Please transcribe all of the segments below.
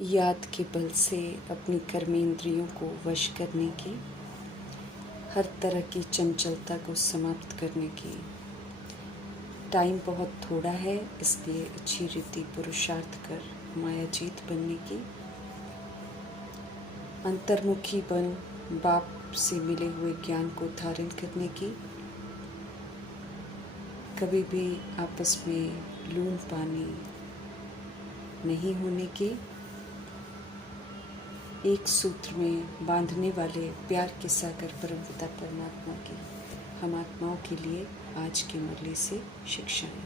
याद के बल से अपनी कर्मेंद्रियों को वश करने की, हर तरह की चंचलता को समाप्त करने की। टाइम बहुत थोड़ा है, इसलिए अच्छी रीति पुरुषार्थ कर मायाजीत बनने की। अंतर्मुखी बन बाप से मिले हुए ज्ञान को धारण करने की। कभी भी आपस में लून पानी नहीं होने की। एक सूत्र में बांधने वाले प्यार के सागर परमपिता परमात्मा की हम आत्माओं के लिए आज की मुरली से शिक्षाएं।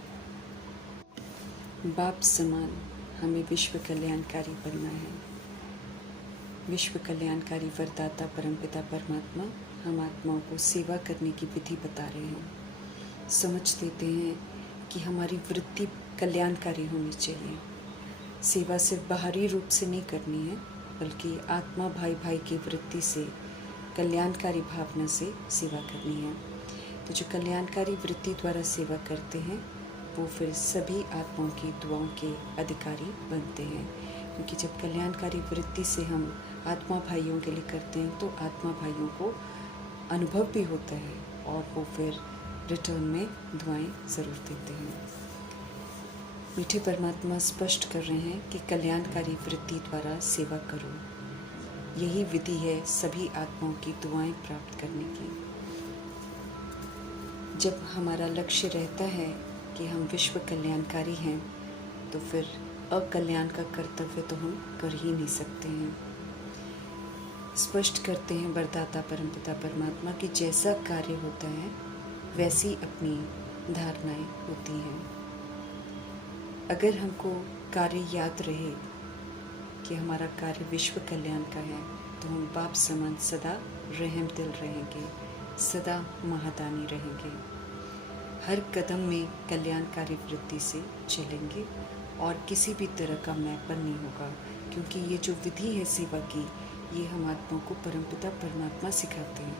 बाप समान हमें विश्व कल्याणकारी बनना है। विश्व कल्याणकारी वरदाता परमपिता परमात्मा हम आत्माओं को सेवा करने की विधि बता रहे हैं। समझ देते हैं कि हमारी वृत्ति कल्याणकारी होनी चाहिए। सेवा सिर्फ बाहरी रूप से नहीं करनी है, बल्कि आत्मा भाई भाई की वृत्ति से कल्याणकारी भावना से सेवा करनी है। तो जो कल्याणकारी वृत्ति द्वारा सेवा करते हैं वो फिर सभी आत्माओं की दुआओं के अधिकारी बनते हैं, क्योंकि जब कल्याणकारी वृत्ति से हम आत्मा भाइयों के लिए करते हैं तो आत्मा भाइयों को अनुभव भी होता है और वो फिर रिटर्न में दुआएं ज़रूर देते हैं। मीठे परमात्मा स्पष्ट कर रहे हैं कि कल्याणकारी वृत्ति द्वारा सेवा करो। यही विधि है सभी आत्माओं की दुआएं प्राप्त करने की। जब हमारा लक्ष्य रहता है कि हम विश्व कल्याणकारी हैं, तो फिर अकल्याण का कर्तव्य तो हम कर ही नहीं सकते हैं। स्पष्ट करते हैं वरदाता परमपिता परमात्मा कि जैसा कार्य होता है वैसी अपनी धारणाएं होती हैं। अगर हमको कार्य याद रहे कि हमारा कार्य विश्व कल्याण का है, तो हम बाप समान सदा रहम दिल रहेंगे, सदा महादानी रहेंगे। हर कदम में कल्याणकारी वृत्ति से चलेंगे और किसी भी तरह का मैपन नहीं होगा, क्योंकि ये जो विधि है सेवा की, ये हम आत्माओं को परमपिता परमात्मा सिखाते हैं।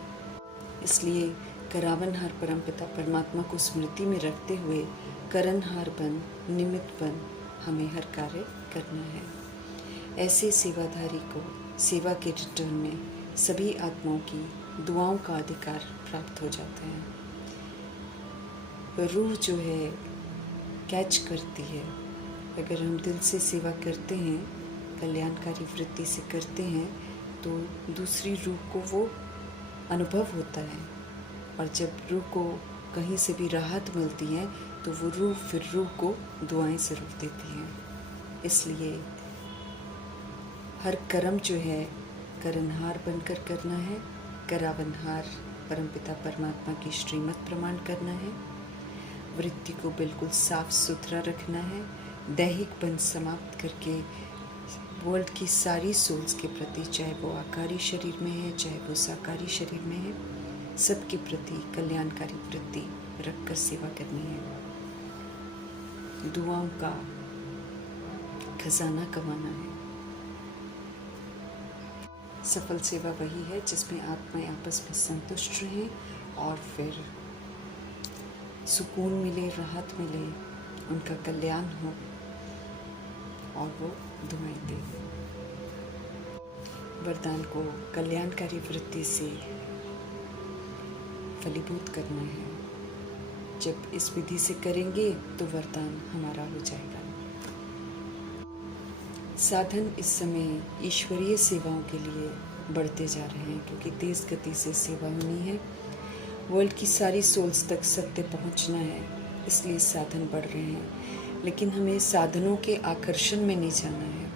इसलिए करावनहार परमपिता परमात्मा को स्मृति में रखते हुए करनहार बन निमित्त बन हमें हर कार्य करना है। ऐसे सेवाधारी को सेवा के रिटर्न में सभी आत्माओं की दुआओं का अधिकार प्राप्त हो जाता है। रूह जो है कैच करती है। अगर हम दिल से सेवा करते हैं, कल्याणकारी वृत्ति से करते हैं, तो दूसरी रूह को वो अनुभव होता है, और जब रूह को कहीं से भी राहत मिलती है तो वो रूह फिर रूह को दुआएं ज़रूर देती है। इसलिए हर कर्म जो है करनहार बनकर करना है, करावनहार परमपिता परमात्मा की श्रीमत प्रमाण करना है, वृत्ति को बिल्कुल साफ सुथरा रखना है, दैहिक बंध समाप्त करके वर्ल्ड की सारी सोल्स के प्रति, चाहे वो आकारी शरीर में है चाहे वो साकारी शरीर में है, सबके प्रति कल्याणकारी वृत्ति रखकर सेवा करनी है। दुआओं का खजाना कमाना है। सफल सेवा वही है जिसमें आत्माएं आपस में संतुष्ट रहें और फिर सुकून मिले, राहत मिले, उनका कल्याण हो और वो दुआएं दें। वरदान को कल्याणकारी वृत्ति से फलीभूत करना है। जब इस विधि से करेंगे तो वरदान हमारा हो जाएगा। साधन इस समय ईश्वरीय सेवाओं के लिए बढ़ते जा रहे हैं, क्योंकि तेज गति से सेवा होनी है। वर्ल्ड की सारी सोल्स तक सत्य पहुंचना है, इसलिए साधन बढ़ रहे हैं। लेकिन हमें साधनों के आकर्षण में नहीं जाना है,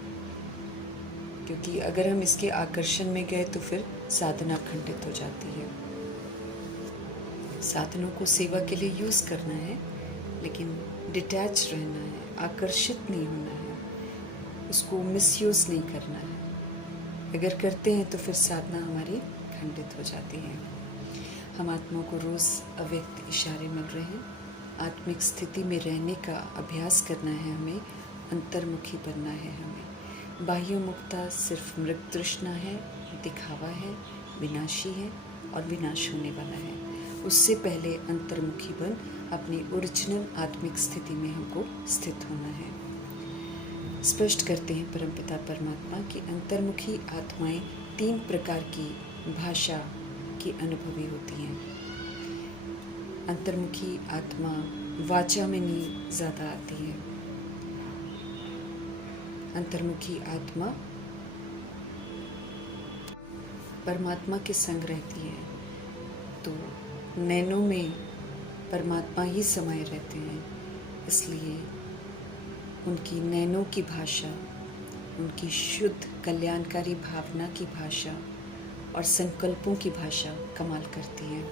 क्योंकि अगर हम इसके आकर्षण में गए तो फिर साधना खंडित हो जाती है। साधनों को सेवा के लिए यूज़ करना है, लेकिन डिटैच रहना है, आकर्षित नहीं होना है, उसको मिसयूज़ नहीं करना है। अगर करते हैं तो फिर साधना हमारी खंडित हो जाती है। हम आत्माओं को रोज़ अव्यक्त इशारे मिल रहे हैं। आत्मिक स्थिति में रहने का अभ्यास करना है हमें, अंतर्मुखी बनना है हमें। बाह्य मुक्ता सिर्फ मृग तृष्णा है, दिखावा है, विनाशी है और विनाश होने वाला है। उससे पहले अंतर्मुखी बन अपनी ओरिजिनल आत्मिक स्थिति में हमको स्थित होना है। स्पष्ट करते हैं परमपिता परमात्मा कि अंतर्मुखी आत्माएं 3 प्रकार की भाषा की अनुभवी होती हैं। अंतर्मुखी आत्मा वाचा में नहीं ज़्यादा आती है। अंतर्मुखी आत्मा परमात्मा के संग रहती है, तो नैनों में परमात्मा ही समाये रहते हैं, इसलिए उनकी नैनों की भाषा, उनकी शुद्ध कल्याणकारी भावना की भाषा और संकल्पों की भाषा कमाल करती है।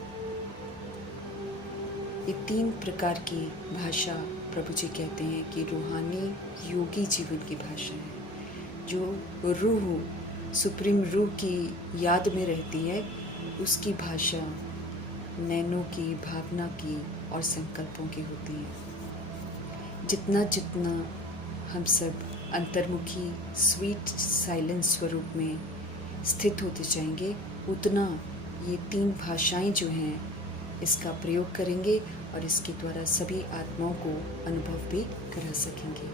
ये 3 प्रकार की भाषा प्रभु जी कहते हैं कि रूहानी योगी जीवन की भाषा है। जो रूह सुप्रीम रूह की याद में रहती है, उसकी भाषा नैनों की, भावना की और संकल्पों की होती है। जितना जितना हम सब अंतर्मुखी स्वीट साइलेंस स्वरूप में स्थित होते जाएंगे, उतना ये 3 भाषाएं जो हैं इसका प्रयोग करेंगे और इसके द्वारा सभी आत्माओं को अनुभव भी करा सकेंगे।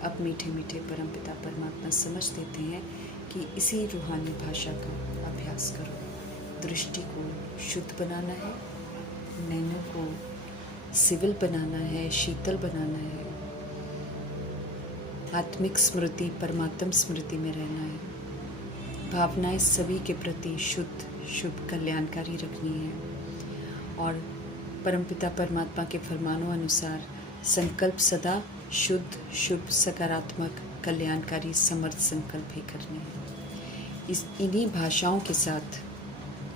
अब मीठे मीठे परमपिता परमात्मा समझ देते हैं कि इसी रूहानी भाषा का अभ्यास करो। दृष्टि को शुद्ध बनाना है, नैनों को सिविल बनाना है, शीतल बनाना है, आत्मिक स्मृति परमात्म स्मृति में रहना है, भावनाएं सभी के प्रति शुद्ध शुभ कल्याणकारी रखनी है और परमपिता परमात्मा के फरमानों अनुसार संकल्प सदा शुद्ध शुभ सकारात्मक कल्याणकारी समर्थ संकल्प ही करने हैं। इन्हीं भाषाओं के साथ,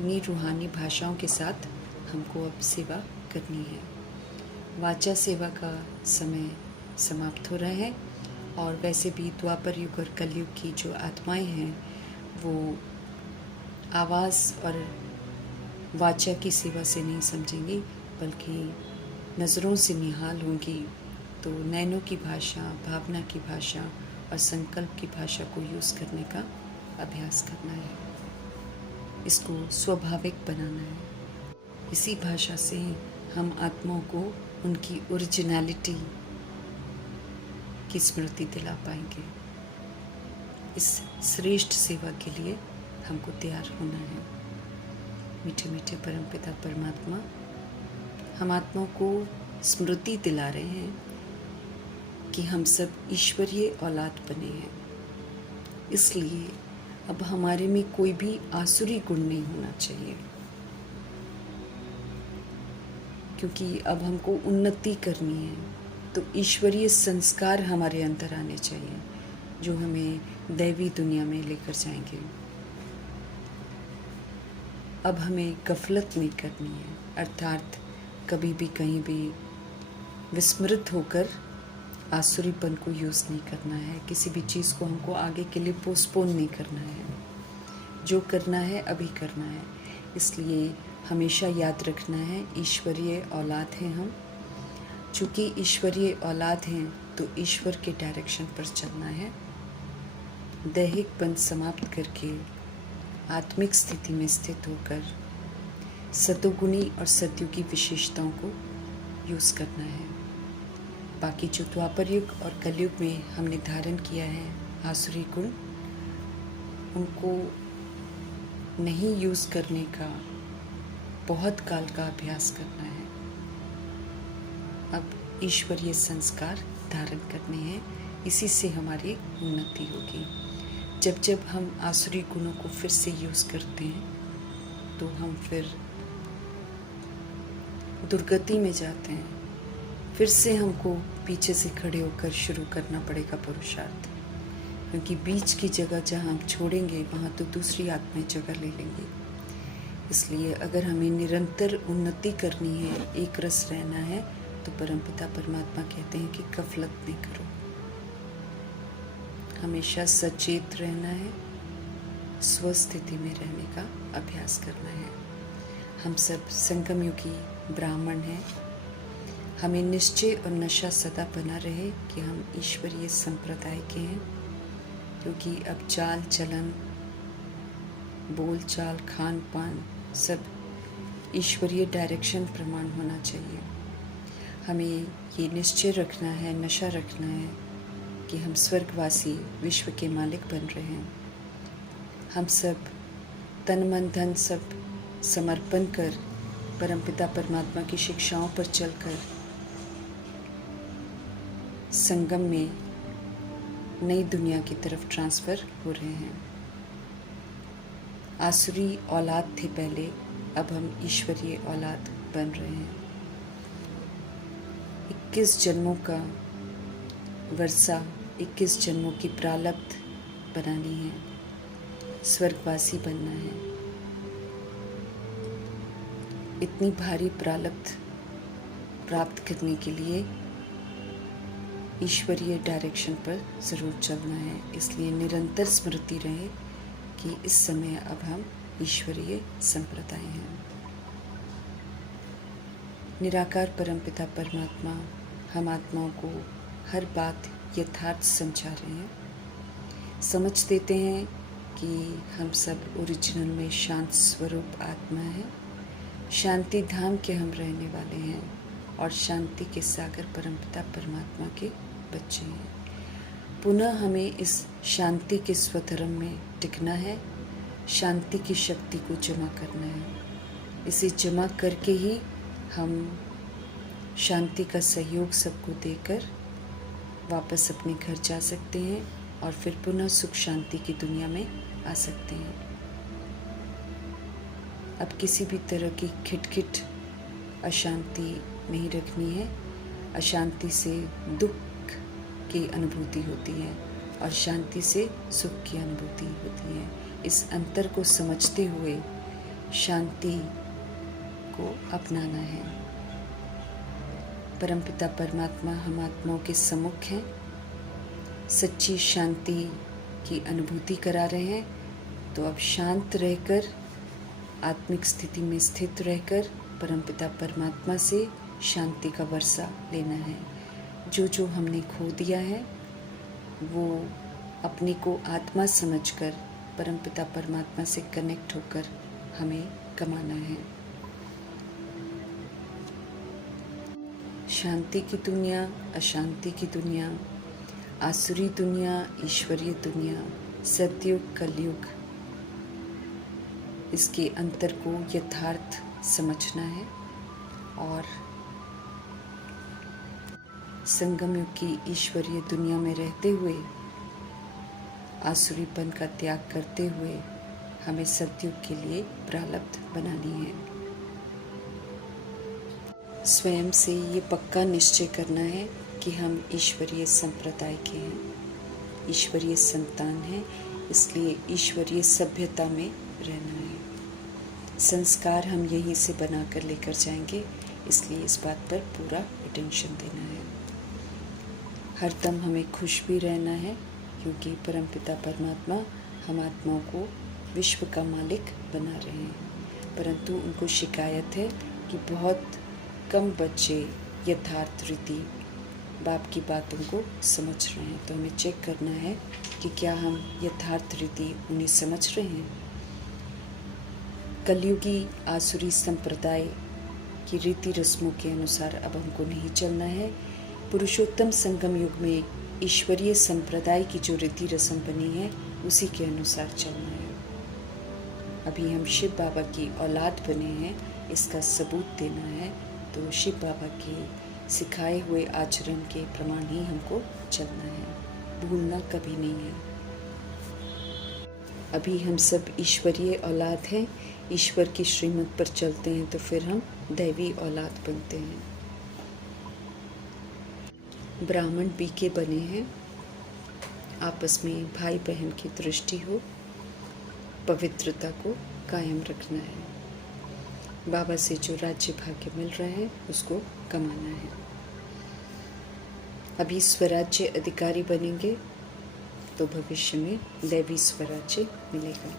इन्हीं रूहानी भाषाओं के साथ हमको अब सेवा करनी है। वाचा सेवा का समय समाप्त हो रहा है और वैसे भी द्वापर युग और कलयुग की जो आत्माएं हैं वो आवाज़ और वाचा की सेवा से नहीं समझेंगी, बल्कि नज़रों से निहाल होंगी। तो नैनों की भाषा, भावना की भाषा और संकल्प की भाषा को यूज़ करने का अभ्यास करना है, इसको स्वाभाविक बनाना है। इसी भाषा से हम आत्माओं को उनकी ओरिजिनलिटी की स्मृति दिला पाएंगे। इस श्रेष्ठ सेवा के लिए हमको तैयार होना है। मीठे मीठे परमपिता परमात्मा हम आत्माओं को स्मृति दिला रहे हैं कि हम सब ईश्वरीय औलाद बने हैं, इसलिए अब हमारे में कोई भी आसुरी गुण नहीं होना चाहिए, क्योंकि अब हमको उन्नति करनी है। तो ईश्वरीय संस्कार हमारे अंदर आने चाहिए जो हमें दैवी दुनिया में लेकर जाएंगे। अब हमें गफलत नहीं करनी है, अर्थात कभी भी कहीं भी विस्मृत होकर आसुरीपन को यूज़ नहीं करना है। किसी भी चीज़ को हमको आगे के लिए पोस्टपोन नहीं करना है, जो करना है अभी करना है। इसलिए हमेशा याद रखना है ईश्वरीय औलाद हैं हम। चूँकि ईश्वरीय औलाद हैं तो ईश्वर के डायरेक्शन पर चलना है। दैहिकपन समाप्त करके आत्मिक स्थिति में स्थित होकर सतोगुणी और सतयुगी विशेषताओं को यूज़ करना है। बाकी जो द्वापर युग और कलयुग में हमने धारण किया है आसुरी गुण, उनको नहीं यूज़ करने का बहुत काल का अभ्यास करना है। अब ईश्वरीय संस्कार धारण करने हैं, इसी से हमारी उन्नति होगी। जब जब हम आसुरी गुणों को फिर से यूज़ करते हैं तो हम फिर दुर्गति में जाते हैं। फिर से हमको पीछे से खड़े होकर शुरू करना पड़ेगा पुरुषार्थ, क्योंकि बीच की जगह जहाँ हम छोड़ेंगे वहाँ तो दूसरी आत्माएं जगह ले लेंगी। इसलिए अगर हमें निरंतर उन्नति करनी है, एक रस रहना है, तो परमपिता परमात्मा कहते हैं कि गफलत नहीं करो, हमेशा सचेत रहना है, स्वस्थिति में रहने का अभ्यास करना है। हम सब संगम युगी ब्राह्मण हैं। हमें निश्चय और नशा सदा बना रहे कि हम ईश्वरीय संप्रदाय के हैं, क्योंकि अब चाल चलन, बोल चाल, खान पान सब ईश्वरीय डायरेक्शन प्रमाण होना चाहिए। हमें ये निश्चय रखना है, नशा रखना है कि हम स्वर्गवासी विश्व के मालिक बन रहे हैं। हम सब तन मन धन सब समर्पण कर परमपिता परमात्मा की शिक्षाओं पर चलकर संगम में नई दुनिया की तरफ ट्रांसफ़र हो रहे हैं। आसुरी औलाद थे पहले, अब हम ईश्वरीय औलाद बन रहे हैं। 21 जन्मों का वर्षा, 21 जन्मों की प्रारब्ध बनानी है, स्वर्गवासी बनना है। इतनी भारी प्रारब्ध प्राप्त करने के लिए ईश्वरीय डायरेक्शन पर ज़रूर चलना है। इसलिए निरंतर स्मृति रहे कि इस समय अब हम ईश्वरीय संप्रदाय हैं। निराकार परमपिता परमात्मा हम आत्माओं को हर बात यथार्थ समझा रहे हैं। समझ देते हैं कि हम सब ओरिजिनल में शांत स्वरूप आत्मा है, शांति धाम के हम रहने वाले हैं और शांति के सागर परमपिता परमात्मा के बच्चे हैं। पुनः हमें इस शांति के स्वधर्म में टिकना है, शांति की शक्ति को जमा करना है। इसे जमा करके ही हम शांति का सहयोग सबको देकर वापस अपने घर जा सकते हैं और फिर पुनः सुख शांति की दुनिया में आ सकते हैं। अब किसी भी तरह की खिटखिट अशांति नहीं रखनी है। अशांति से दुख की अनुभूति होती है और शांति से सुख की अनुभूति होती है। इस अंतर को समझते हुए शांति को अपनाना है। परमपिता परमात्मा हम आत्माओं के सम्मुख हैं, सच्ची शांति की अनुभूति करा रहे हैं। तो अब शांत रहकर, आत्मिक स्थिति में स्थित रहकर परमपिता परमात्मा से शांति का वर्षा लेना है। जो जो हमने खो दिया है वो अपने को आत्मा समझकर परमपिता परमात्मा से कनेक्ट होकर हमें कमाना है। शांति की दुनिया, अशांति की दुनिया, आसुरी दुनिया, ईश्वरीय दुनिया, सतयुग, कलयुग, इसके अंतर को यथार्थ समझना है और संगम युग की ईश्वरीय दुनिया में रहते हुए आसुरीपन का त्याग करते हुए हमें सतयुग के लिए प्रारब्ध बनानी है। स्वयं से ये पक्का निश्चय करना है कि हम ईश्वरीय संप्रदाय के हैं, ईश्वरीय संतान हैं, इसलिए ईश्वरीय सभ्यता में रहना है। संस्कार हम यहीं से बना कर लेकर जाएंगे, इसलिए इस बात पर पूरा अटेंशन देना है। हरदम हमें खुश भी रहना है क्योंकि परमपिता परमात्मा हम आत्माओं को विश्व का मालिक बना रहे हैं, परंतु उनको शिकायत है कि बहुत कम बच्चे यथार्थ रीति बाप की बातों को समझ रहे हैं। तो हमें चेक करना है कि क्या हम यथार्थ रीति उन्हें समझ रहे हैं। कलयुगी आसुरी संप्रदाय की रीति रस्मों के अनुसार अब हमको नहीं चलना है। पुरुषोत्तम संगम युग में ईश्वरीय संप्रदाय की जो रीति रस्म बनी है उसी के अनुसार चलना है। अभी हम शिव बाबा की औलाद बने हैं, इसका सबूत देना है। तो शिव बाबा के सिखाए हुए आचरण के प्रमाण ही हमको चलना है, भूलना कभी नहीं है। अभी हम सब ईश्वरीय औलाद हैं, ईश्वर की श्रीमत पर चलते हैं तो फिर हम दैवी औलाद बनते हैं। ब्राह्मण बीके बने हैं, आपस में भाई बहन की दृष्टि हो, पवित्रता को कायम रखना है। बाबा से जो राज्य भाग्य मिल रहे हैं उसको कमाना है। अभी स्वराज्य अधिकारी बनेंगे तो भविष्य में दैवी स्वराज्य मिलेगा।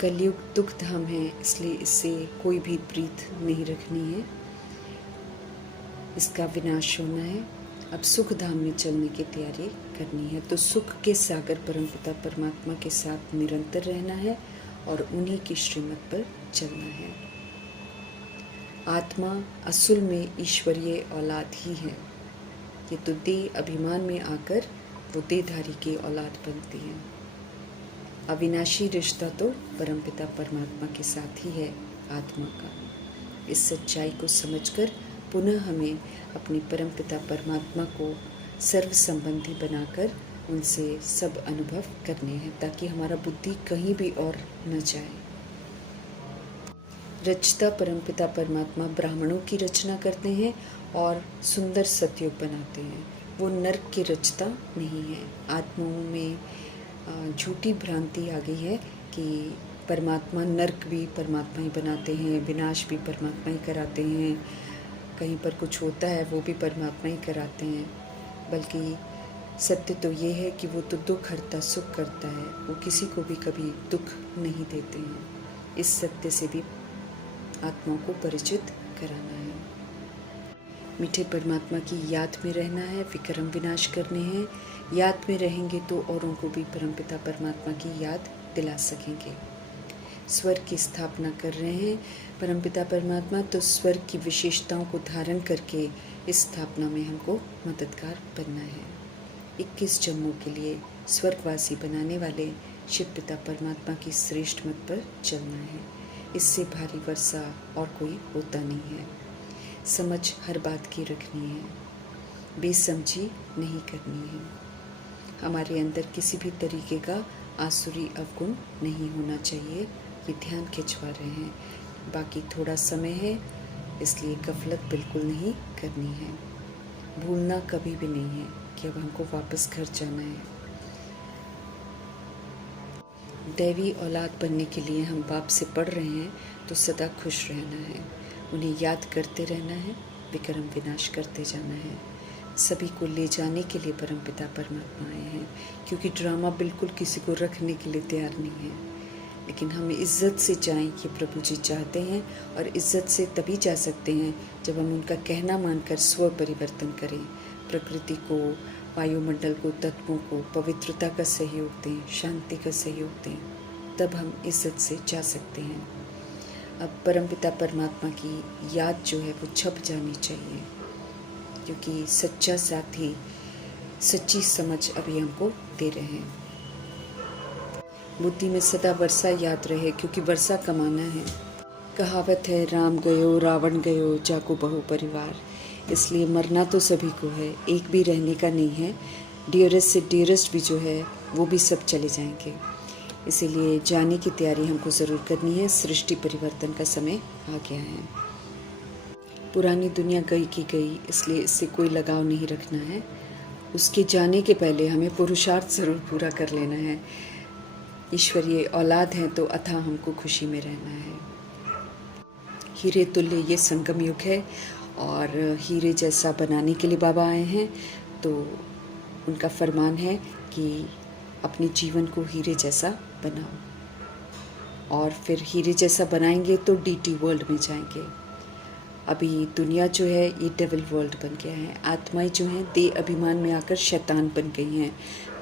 कलयुग दुख धाम है, इसलिए इससे कोई भी प्रीत नहीं रखनी है, इसका विनाश होना है। अब सुख धाम में चलने की तैयारी करनी है। तो सुख के सागर परमपिता परमात्मा के साथ निरंतर रहना है और उन्हीं की श्रीमत पर चलना है। आत्मा असल में ईश्वरीय औलाद ही है। ये तो देह अभिमान में आकर वो देहधारी की औलाद बनती है। अविनाशी रिश्ता तो परमपिता परमात्मा के साथ ही है आत्मा का। इस सच्चाई को समझकर पुनः हमें अपनी परमपिता परमात्मा को सर्व संबंधी बनाकर उनसे सब अनुभव करने हैं, ताकि हमारा बुद्धि कहीं भी और न जाए। रचता परमपिता परमात्मा ब्राह्मणों की रचना करते हैं और सुंदर सतयुग बनाते हैं। वो नर्क की रचता नहीं है। आत्माओं में झूठी भ्रांति आ गई है कि परमात्मा नर्क भी परमात्मा ही बनाते हैं, विनाश भी परमात्मा ही कराते हैं, कहीं पर कुछ होता है वो भी परमात्मा ही कराते हैं। बल्कि सत्य तो ये है कि वो तो दुख हरता सुख करता है, वो किसी को भी कभी दुख नहीं देते हैं। इस सत्य से भी आत्माओं को परिचित कराना है। मीठे परमात्मा की याद में रहना है, विक्रम विनाश करने हैं। याद में रहेंगे तो औरों को भी परमपिता परमात्मा की याद दिला सकेंगे। स्वर्ग की स्थापना कर रहे हैं परमपिता परमात्मा, तो स्वर्ग की विशेषताओं को धारण करके इस स्थापना में हमको मददगार बनना है। 21 जन्मों के लिए स्वर्गवासी बनाने वाले शिव पिता परमात्मा की श्रेष्ठ मत पर चलना है। इससे भारी वर्षा और कोई होता नहीं है। समझ हर बात की रखनी है, बेसमझी नहीं करनी है। हमारे अंदर किसी भी तरीके का आसुरी अवगुण नहीं होना चाहिए, ये ध्यान खिंचवा रहे हैं। बाकी थोड़ा समय है, इसलिए गफलत बिल्कुल नहीं करनी है। भूलना कभी भी नहीं है कि अब हमको वापस घर जाना है। दैवी औलाद बनने के लिए हम बाप से पढ़ रहे हैं तो सदा खुश रहना है, उन्हें याद करते रहना है, विक्रम विनाश करते जाना है। सभी को ले जाने के लिए परमपिता परमात्मा आए हैं, क्योंकि ड्रामा बिल्कुल किसी को रखने के लिए तैयार नहीं है। लेकिन हम इज्जत से जाएं, ये प्रभु जी चाहते हैं, और इज्जत से तभी जा सकते हैं जब हम उनका कहना मानकर स्व परिवर्तन करें। प्रकृति को, वायुमंडल को, तत्वों को पवित्रता का सहयोग दें, शांति का सहयोग दें, तब हम इज्जत से जा सकते हैं। अब परमपिता परमात्मा की याद जो है वो छप जानी चाहिए, क्योंकि सच्चा साथी सच्ची समझ अभी हमको दे रहे हैं। बुद्धि में सदा वर्षा याद रहे, क्योंकि वर्षा कमाना है। कहावत है, राम गयो रावण गयो जाको बहु परिवार। इसलिए मरना तो सभी को है, एक भी रहने का नहीं है। डियरेस्ट से डियरेस्ट भी जो है वो भी सब चले जाएंगे। इसीलिए जाने की तैयारी हमको ज़रूर करनी है। सृष्टि परिवर्तन का समय आ गया है। पुरानी दुनिया गई की गई, इसलिए इससे कोई लगाव नहीं रखना है। उसके जाने के पहले हमें पुरुषार्थ ज़रूर पूरा कर लेना है। ईश्वरीय औलाद हैं तो अथाह हमको खुशी में रहना है। हीरे तुल्य ये संगम युग है, और हीरे जैसा बनाने के लिए बाबा आए हैं। तो उनका फरमान है कि अपने जीवन को हीरे जैसा बनाओ, और फिर हीरे जैसा बनाएंगे तो डीटी वर्ल्ड में जाएंगे। अभी दुनिया जो है ये डेविल वर्ल्ड बन गया है। आत्माएं जो हैं देह अभिमान में आकर शैतान बन गई हैं,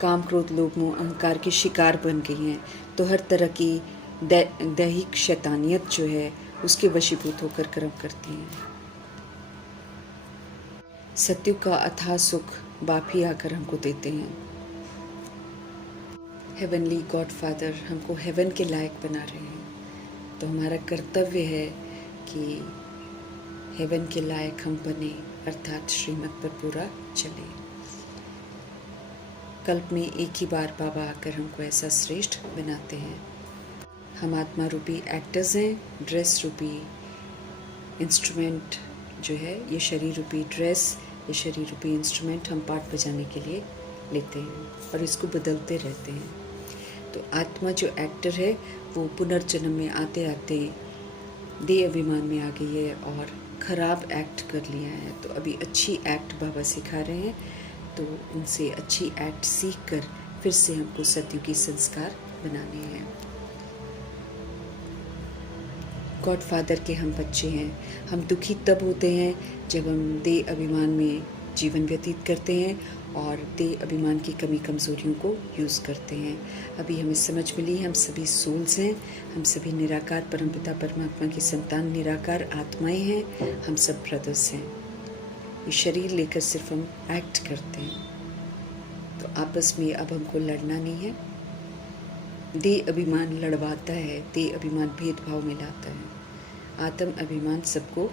काम क्रोध लोभ मोह अहंकार के शिकार बन गई हैं। तो हर तरह की दैहिक शैतानियत जो है उसके वशीभूत होकर कर्म करती हैं। सत्युग का अथाह सुख बाप ही आकर हमको देते हैं। हेवनली गॉड फादर हमको हेवन के लायक बना रहे हैं, तो हमारा कर्तव्य है कि हेवन के लायक हम बने, अर्थात श्रीमत पर पूरा चले। कल्प में एक ही बार बाबा आकर हमको ऐसा श्रेष्ठ बनाते हैं। हम आत्मा रूपी एक्टर्स हैं, ड्रेस रूपी इंस्ट्रूमेंट जो है, ये शरीर रूपी ड्रेस, ये शरीर रूपी इंस्ट्रूमेंट हम पाठ बजाने के लिए लेते हैं और इसको बदलते रहते हैं। तो आत्मा जो एक्टर है वो पुनर्जन्म में आते आते देह अभिमान में आ गई है और ख़राब एक्ट कर लिया है। तो अभी अच्छी एक्ट बाबा सिखा रहे हैं, तो उनसे अच्छी एक्ट सीख कर फिर से हमको सतयुगी संस्कार बनाने हैं। गॉड फादर के हम बच्चे हैं। हम दुखी तब होते हैं जब हम देह अभिमान में जीवन व्यतीत करते हैं और देह अभिमान की कमी कमज़ोरियों को यूज़ करते हैं। अभी हमें समझ मिली हम सभी सोल्स हैं, हम सभी निराकार परमपिता परमात्मा की संतान निराकार आत्माएं हैं, हम सब ब्रदर्स हैं। ये शरीर लेकर सिर्फ हम एक्ट करते हैं। तो आपस में अब हमको लड़ना नहीं है। देह अभिमान लड़वाता है, देह अभिमान भेदभाव में लाता है। आत्म अभिमान सबको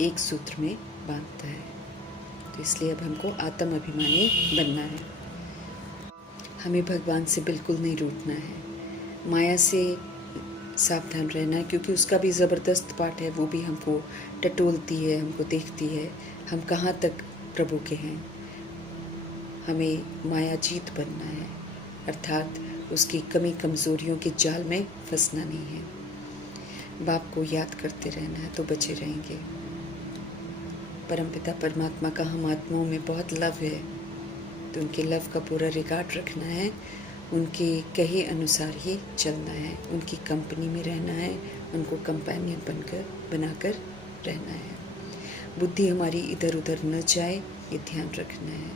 एक सूत्र में बांधता है। तो इसलिए अब हमको आत्म अभिमानी बनना है। हमें भगवान से बिल्कुल नहीं रूठना है। माया से सावधान रहना है, क्योंकि उसका भी ज़बरदस्त पार्ट है। वो भी हमको टटोलती है, हमको देखती है हम कहाँ तक प्रभु के हैं। हमें माया जीत बनना है, अर्थात उसकी कमी कमज़ोरियों के जाल में फंसना नहीं है। बाप को याद करते रहना है तो बचे रहेंगे। परमपिता परमात्मा का हम आत्माओं में बहुत लव है, तो उनके लव का पूरा रिकॉर्ड रखना है। उनके कहे अनुसार ही चलना है, उनकी कंपनी में रहना है, उनको कंपेनियन बनाकर रहना है। बुद्धि हमारी इधर उधर न जाए, ये ध्यान रखना है।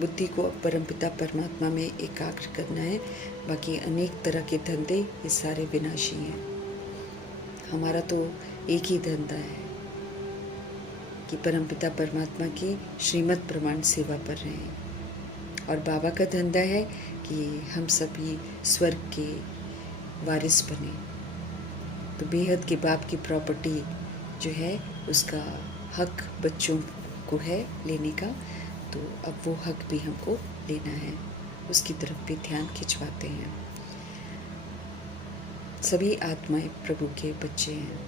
बुद्धि को परमपिता परमात्मा में एकाग्र करना है। बाकी अनेक तरह के धंधे ये सारे विनाशी हैं। हमारा तो एक ही धंधा है कि परमपिता परमात्मा की श्रीमत प्रमाण सेवा पर रहें। और बाबा का धंधा है कि हम सभी स्वर्ग के वारिस बने। तो बेहद के बाप की प्रॉपर्टी जो है उसका हक बच्चों को है लेने का, तो अब वो हक भी हमको लेना है। उसकी तरफ भी ध्यान खिंचवाते हैं। सभी आत्माएं प्रभु के बच्चे हैं,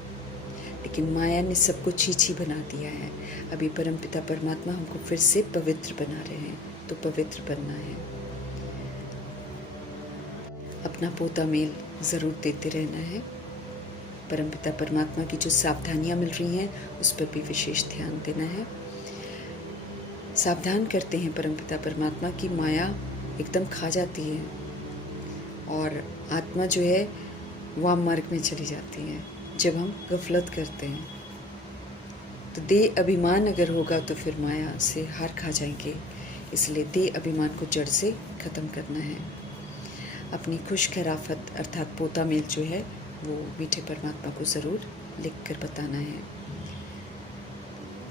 लेकिन माया ने सबको छीछी बना दिया है। अभी परमपिता परमात्मा हमको फिर से पवित्र बना रहे हैं, तो पवित्र बनना है। अपना पोता मेल ज़रूर देते रहना है। परमपिता परमात्मा की जो सावधानियाँ मिल रही हैं उस पर भी विशेष ध्यान देना है। सावधान करते हैं परमपिता परमात्मा की माया एकदम खा जाती है और आत्मा जो है वह मार्ग में चली जाती है जब हम गफलत करते हैं। तो देह अभिमान अगर होगा तो फिर माया से हार खा जाएंगे। इसलिए देह अभिमान को जड़ से ख़त्म करना है। अपनी खुश खराफत अर्थात पोता मेल जो है वो मीठे परमात्मा को ज़रूर लिख कर बताना है।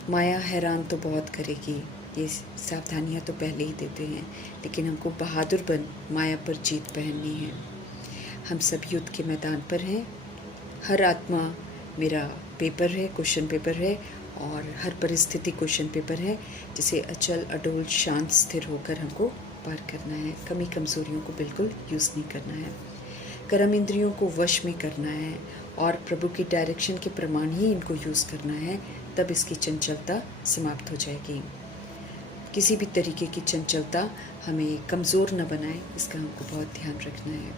माया हैरान तो बहुत करेगी, ये सावधानियाँ तो पहले ही देते हैं, लेकिन हमको बहादुर बन माया पर जीत पहननी है। हम सब युद्ध के मैदान पर हैं। हर आत्मा मेरा पेपर है, क्वेश्चन पेपर है, और हर परिस्थिति क्वेश्चन पेपर है, जिसे अचल अडोल शांत स्थिर होकर हमको पार करना है। कमी कमज़ोरियों को बिल्कुल यूज़ नहीं करना है। कर्म इंद्रियों को वश में करना है और प्रभु की डायरेक्शन के प्रमाण ही इनको यूज़ करना है। तब इसकी चंचलता समाप्त हो जाएगी। किसी भी तरीके की चंचलता हमें कमज़ोर न बनाए, इसका हमको बहुत ध्यान रखना है।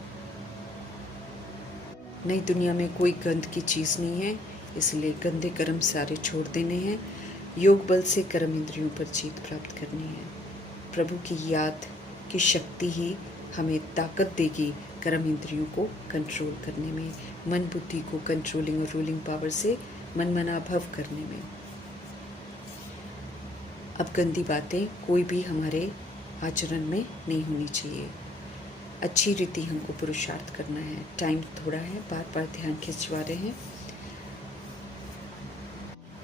नई दुनिया में कोई गंद की चीज़ नहीं है, इसलिए गंदे कर्म सारे छोड़ देने हैं। योग बल से कर्म इंद्रियों पर जीत प्राप्त करनी है। प्रभु की याद की शक्ति ही हमें ताकत देगी कर्म इंद्रियों को कंट्रोल करने में, मन बुद्धि को कंट्रोलिंग और रूलिंग पावर से मनमना भव करने में। अब गंदी बातें कोई भी हमारे आचरण में नहीं होनी चाहिए। अच्छी रीति हमको पुरुषार्थ करना है। टाइम थोड़ा है, बार बार ध्यान खिंचवा रहे हैं।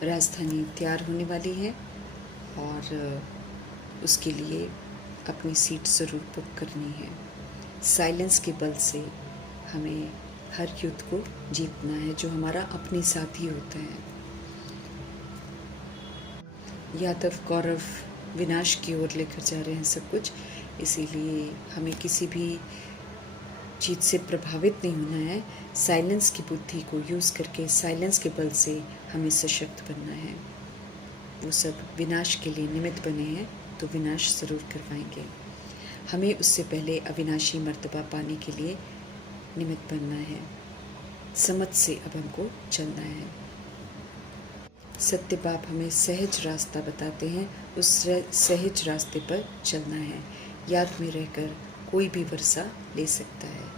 राजधानी तैयार होने वाली है और उसके लिए अपनी सीट ज़रूर बुक करनी है। साइलेंस के बल से हमें हर युद्ध को जीतना है जो हमारा अपने साथ ही होता है। यादव कौरव विनाश की ओर लेकर जा रहे हैं सब कुछ, इसीलिए हमें किसी भी चीज़ से प्रभावित नहीं होना है। साइलेंस की बुद्धि को यूज़ करके साइलेंस के बल से हमें सशक्त बनना है। वो सब विनाश के लिए निमित्त बने हैं, तो विनाश ज़रूर करवाएंगे। हमें उससे पहले अविनाशी मर्तबा पाने के लिए निमित्त बनना है। समझ से अब हमको चलना है। सत्य बाप हमें सहज रास्ता बताते हैं, उस सहज रास्ते पर चलना है। याद में रहकर कोई भी वर्षा ले सकता है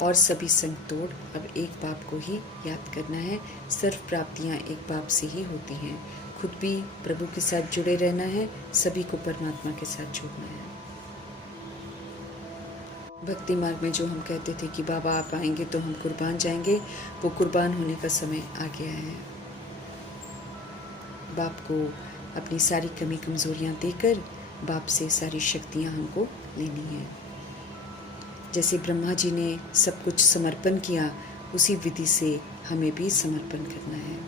और सभी संग तोड़ अब एक बाप को ही याद करना है। सर्व प्राप्तियाँ एक बाप से ही होती हैं। खुद भी प्रभु के साथ जुड़े रहना है, सभी को परमात्मा के साथ जुड़ना है। भक्ति मार्ग में जो हम कहते थे कि बाबा आप आएंगे तो हम कुर्बान जाएंगे, वो कुर्बान होने का समय आ गया है। बाप को अपनी सारी कमी कमज़ोरियाँ देकर बाप से सारी शक्तियाँ हमको लेनी है। जैसे ब्रह्मा जी ने सब कुछ समर्पण किया, उसी विधि से हमें भी समर्पण करना है।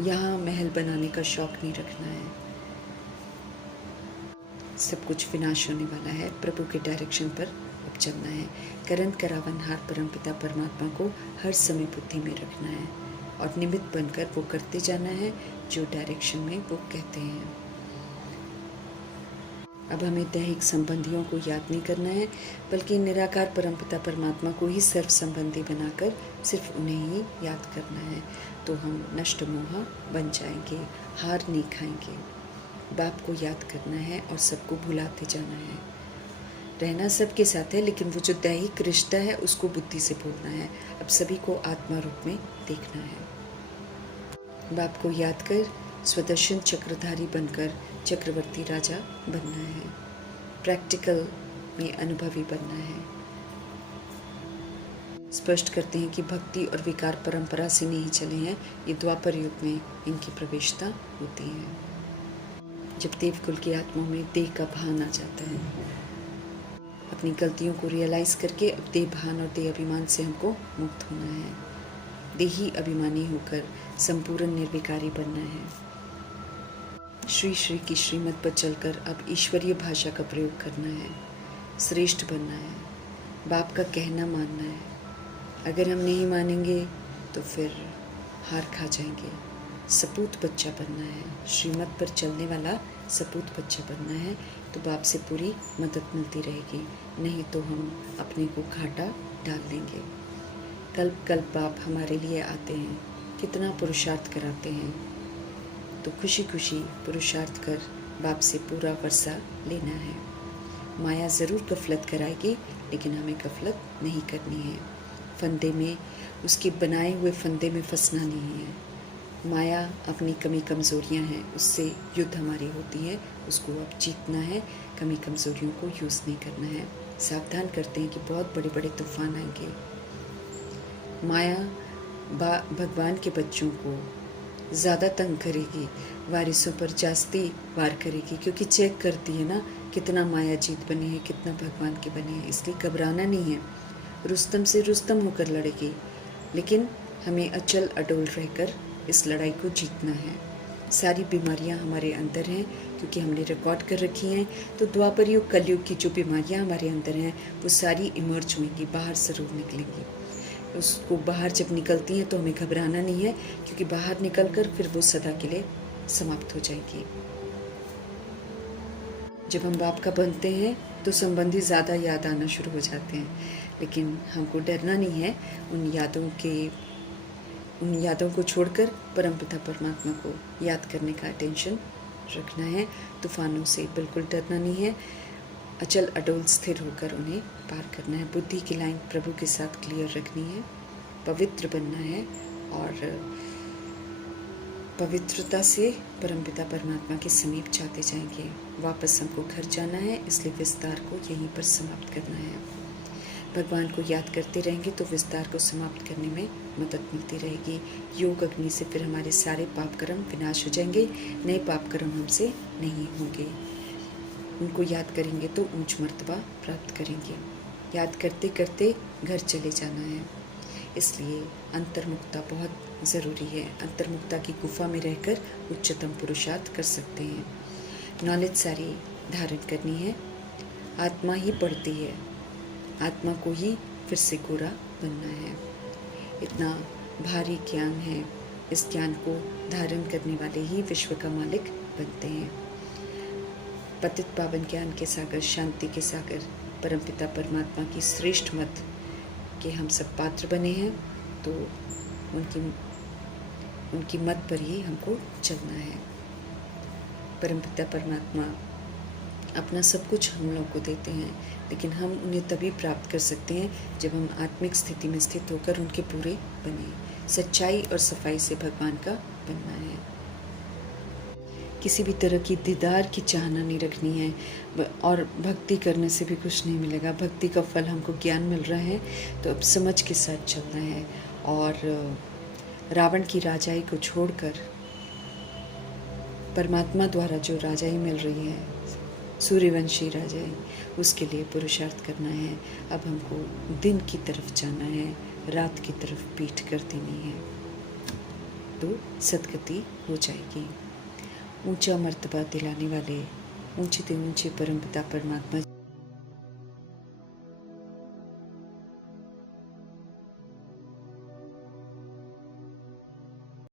यहाँ महल बनाने का शौक नहीं रखना है। सब कुछ विनाश होने वाला है, प्रभु के डायरेक्शन पर अब चलना है। करंत करावनहार परमपिता परमात्मा को हर समय बुद्धि में रखना है और निमित्त बनकर वो करते जाना है जो डायरेक्शन में वो कहते हैं। अब हमें दैहिक संबंधियों को याद नहीं करना है, बल्कि निराकार परमपिता परमात्मा को ही सर्व संबंधी बनाकर सिर्फ उन्हें ही याद करना है। तो हम नष्ट मोहा बन जाएंगे, हार नहीं खाएंगे। बाप को याद करना है और सबको भुलाते जाना है। रहना सबके साथ है, लेकिन वो जो दैहिक रिश्ता है उसको बुद्धि से भूलना है। अब सभी को आत्मा रूप में देखना है। बाप को याद कर स्वदर्शन चक्रधारी बनकर चक्रवर्ती राजा बनना है। प्रैक्टिकल में अनुभवी बनना है। स्पष्ट करते हैं कि भक्ति और विकार परंपरा से नहीं चले हैं, ये द्वापर युग में इनकी प्रवेशता होती है, जब देवकुल की आत्माओं में देह का भान आ जाता है। अपनी गलतियों को रियलाइज करके अब देह भान और देह अभिमान से हमको मुक्त होना है। देही अभिमानी होकर संपूर्ण निर्विकारी बनना है। श्री श्री की श्रीमत पर चलकर अब ईश्वरीय भाषा का प्रयोग करना है। श्रेष्ठ बनना है। बाप का कहना मानना है। अगर हम नहीं मानेंगे तो फिर हार खा जाएंगे। सपूत बच्चा बनना है। श्रीमत पर चलने वाला सपूत बच्चा बनना है, तो बाप से पूरी मदद मिलती रहेगी। नहीं तो हम अपने को घाटा डाल देंगे। कल्प कल्प बाप हमारे लिए आते हैं, कितना पुरुषार्थ कराते हैं, तो खुशी खुशी पुरुषार्थ कर बाप से पूरा वर्षा लेना है। माया ज़रूर गफलत कराएगी, लेकिन हमें गफलत नहीं करनी है। फंदे में, उसके बनाए हुए फंदे में फंसना नहीं है। माया अपनी कमी कमज़ोरियाँ हैं, उससे युद्ध हमारी होती है, उसको अब जीतना है। कमी कमज़ोरियों को यूज़ नहीं करना है। सावधान करते हैं कि बहुत बड़े बड़े तूफान आएंगे। माया भगवान के बच्चों को ज़्यादा तंग करेगी, वारिसों पर जास्ती वार करेगी, क्योंकि चेक करती है ना कितना माया जीत बने हैं, कितना भगवान के बने हैं। इसलिए घबराना नहीं है। रुस्तम से रुस्तम होकर लड़ेगी, लेकिन हमें अचल अडोल रहकर इस लड़ाई को जीतना है। सारी बीमारियां हमारे अंदर हैं, क्योंकि हमने रिकॉर्ड कर रखी हैं। तो द्वापर युग कलयुग की जो बीमारियां हमारे अंदर हैं वो सारी इमर्ज होंगी, बाहर ज़रूर निकलेंगी। उसको बाहर जब निकलती हैं तो हमें घबराना नहीं है, क्योंकि बाहर निकलकर फिर वो सदा के लिए समाप्त हो जाएगी। जब हम बाप का बनते हैं तो संबंधी ज़्यादा याद आना शुरू हो जाते हैं, लेकिन हमको डरना नहीं है। उन यादों को छोड़कर परमपिता परमात्मा को याद करने का अटेंशन रखना है। तूफानों से बिल्कुल डरना नहीं है। अचल अडोल स्थिर होकर उन्हें पार करना है। बुद्धि की लाइन प्रभु के साथ क्लियर रखनी है। पवित्र बनना है और पवित्रता से परमपिता परमात्मा के समीप जाते जाएंगे। वापस हमको घर जाना है, इसलिए विस्तार को यहीं पर समाप्त करना है। भगवान को याद करते रहेंगे तो विस्तार को समाप्त करने में मदद मिलती रहेगी। योग अग्नि से फिर हमारे सारे पाप कर्म विनाश हो जाएंगे। नए पाप कर्म हमसे नहीं होंगे। उनको याद करेंगे तो ऊंच मर्तबा प्राप्त करेंगे। याद करते करते घर चले जाना है, इसलिए अंतर्मुक्ता बहुत ज़रूरी है। अंतर्मुक्ता की गुफा में रहकर उच्चतम पुरुषार्थ कर सकते हैं। नॉलेज सारी धारण करनी है। आत्मा ही बढ़ती है, आत्मा को ही फिर से गोरा बनना है। इतना भारी ज्ञान है, इस ज्ञान को धारण करने वाले ही विश्व का मालिक बनते हैं। पतित पावन ज्ञान के सागर, शांति के सागर परमपिता परमात्मा की श्रेष्ठ मत के हम सब पात्र बने हैं, तो उनकी मत पर ही हमको चलना है। परमपिता परमात्मा अपना सब कुछ हम लोग को देते हैं, लेकिन हम उन्हें तभी प्राप्त कर सकते हैं जब हम आत्मिक स्थिति में स्थित होकर उनके पूरे बने। सच्चाई और सफाई से भगवान का बनना है। किसी भी तरह की दीदार की चाहना नहीं रखनी है, और भक्ति करने से भी कुछ नहीं मिलेगा। भक्ति का फल हमको ज्ञान मिल रहा है, तो अब समझ के साथ चलना है और रावण की राजाई को छोड़कर परमात्मा द्वारा जो राजाई मिल रही है, सूर्यवंशी राजाई, उसके लिए पुरुषार्थ करना है। अब हमको दिन की तरफ जाना है, रात की तरफ पीठ कर देनी है, तो सदगति हो जाएगी। ऊंचा मर्तबा दिलाने वाले ऊंचे से ऊंचे परमपिता परमात्मा